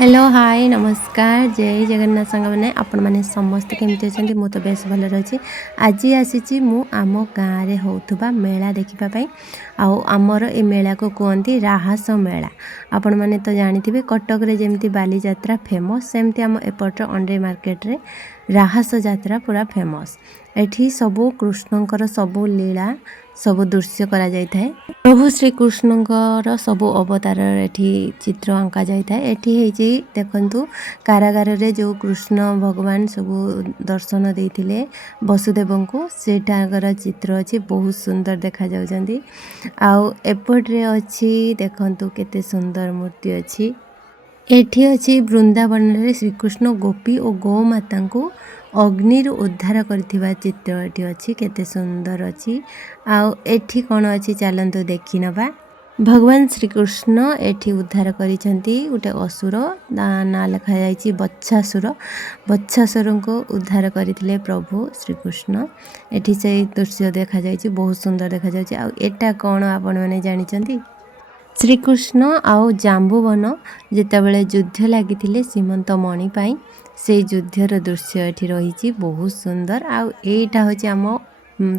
Hello hi नमस्कार जय जगन्नाथ सांग मैंने आपण मैंने समस्त केमती अच्छा मु तो बेस भल अच्छी आज आसी मु आम गाँव में होता मेला देखापी आमर ए मेला को कहती राहस मेला। आपण मैंने तो जानी कटक रे जमती बाली यात्रा फेमस सेमती आम एपट अंडे मार्केट रे राहस यात्रा पूरा फेमस। एठी सबू कृष्णकर सबू लीला सबू दृश्य करा जाय थाए। प्रभु श्री कृष्णकर सबू अवतार एठी चित्र आंका जाय थाए। एठी हेजी देखंतु कारागार रे जो कृष्ण भगवान सबू दर्शन देइथिले वसुदेव को सेठागर चित्र अछि बहुत सुंदर देखा जाउछंदी। आउ एपट रे अछि देखंतु केते सुंदर मूर्ति अछि। एठी अछि वृंदावन रे श्रीकृष्ण गोपी और गौ माता को अग्नि उद्धार करथिबा चित्र एठी अछि केते सुंदर अछि। आउ एठी कोन अछि चलंतु देखि नबा। भगवान श्रीकृष्ण एठी उद्धार करिसंती उटे असुर ना लिखा जायछि बच्छासुर। बच्छासुर को उद्धार करथिले प्रभु श्रीकृष्ण। एठी से दृश्य देखा जायछि बहुत सुंदर देखा जायछि। आउ एटा कोन आपण माने जानिचंती श्रीकृष्ण आउ जाम्बुवन जितेबाला युद्ध लगी सीमंत मणि पाई से युद्धर दृश्य एठी रही बहुत सुंदर। आउ एटा होछि आम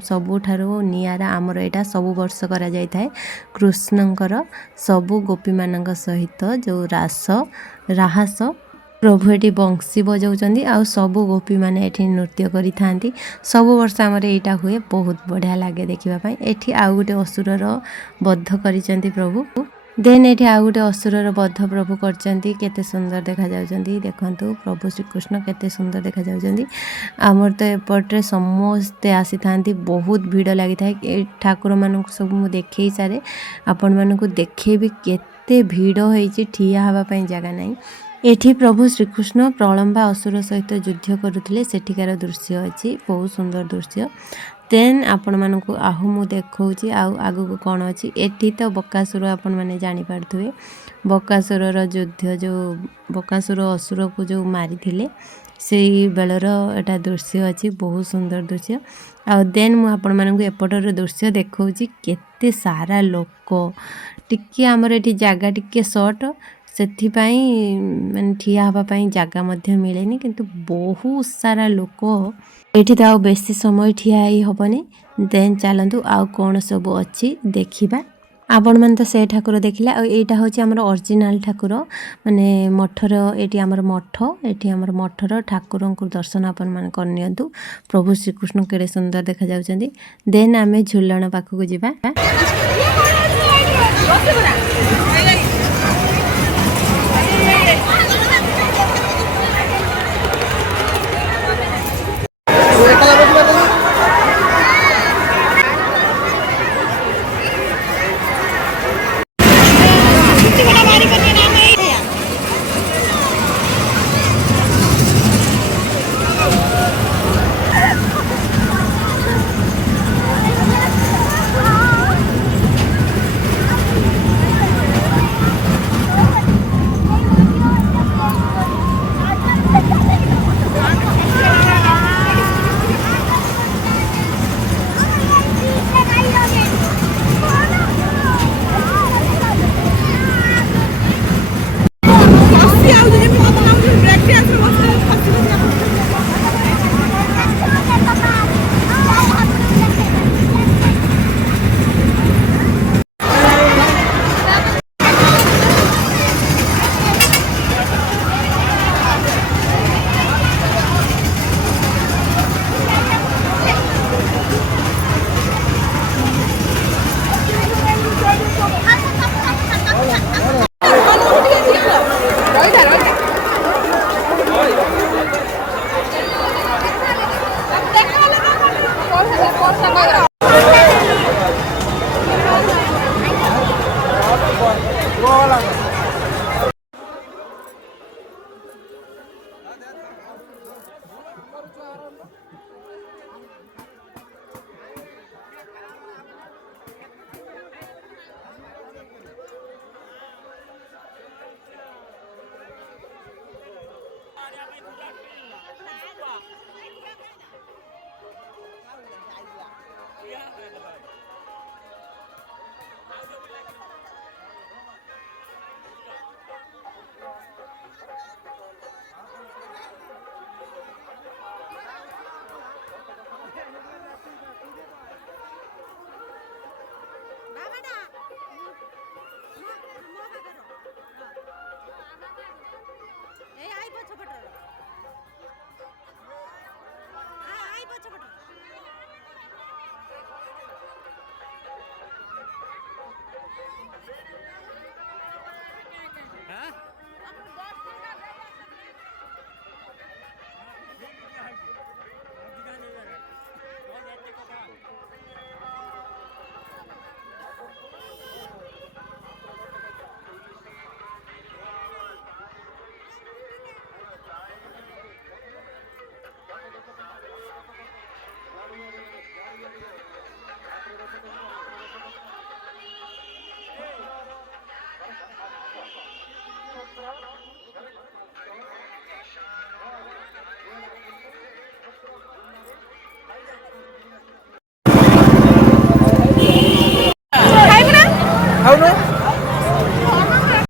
सबुठारु नियारा आमर एटा सबु वर्ष करा जाय थाए। कृष्णंकर सबु गोपी मानक सहित जो राहस प्रभु एठी बंशी बजाउछंदी आउ सबु गोपी माने एठी नृत्य करि थांती। सबु वर्ष आमर एटा हुए बहुत बढ़िया लागे देखिबा पई। एठी आउ गुटे असुरर बद्ध करिसंती प्रभु। देन एठी आउ गुटे असुरर बद्ध प्रभु करचंती केते सुंदर देखा जाउछंदी। देखंतु प्रभु श्रीकृष्ण केते सुंदर देखा जाउछंदी। आमर तो एपट्रे समस्ते आसी थांती बहुत भीड़ लागि थाए। ए ठाकुर मानक सब मु देखै सारे आपण मानक देखैबी केते भीड़ होईची ठिया हवा पई जगह नाही। एठी प्रभु श्रीकृष्ण प्रलंबा असुर सहित युद्ध करुथिले सेठिकार दृश्य अछि बहुत सुंदर दृश्य। देन आपण मानकु आहु मु देखौची आउ आगु को कोन अछि। एठी तो बकासुर आपण माने जानि पारथुवे बकासुरर युद्ध जो बकासुर असुर को जो मारी थिले सेई बेलर एटा दृश्य अछि बहुत सुंदर दृश्य। आउ देन मु आपण मानकु एपटर दृश्य देखौची केते सारा लोक टिके हमर एठी जागा टिके शॉर्ट सेथि पाई माने ठिया हवा पाई जागा मध्य मिलेनी किंतु बहुत सारा लोक एठी तो बेसी समय ठिया ही हबनी। देन चलंतु आउ कोन सब अछि देखिबा। आपण मन तो से ठाकुर देखिला आ एटा होची हमर ओरिजिनल ठाकुर माने मठर एटी हमर मठ एटी हमर मठर ठाकुरन को दर्शन आपण मन करनियंतु। प्रभु श्री कृष्ण केडे सुंदर देखा जाउछंदी। देन आमे झुलण पाखु को जिबा। ଆଉ ଯୋଉ ପିଲା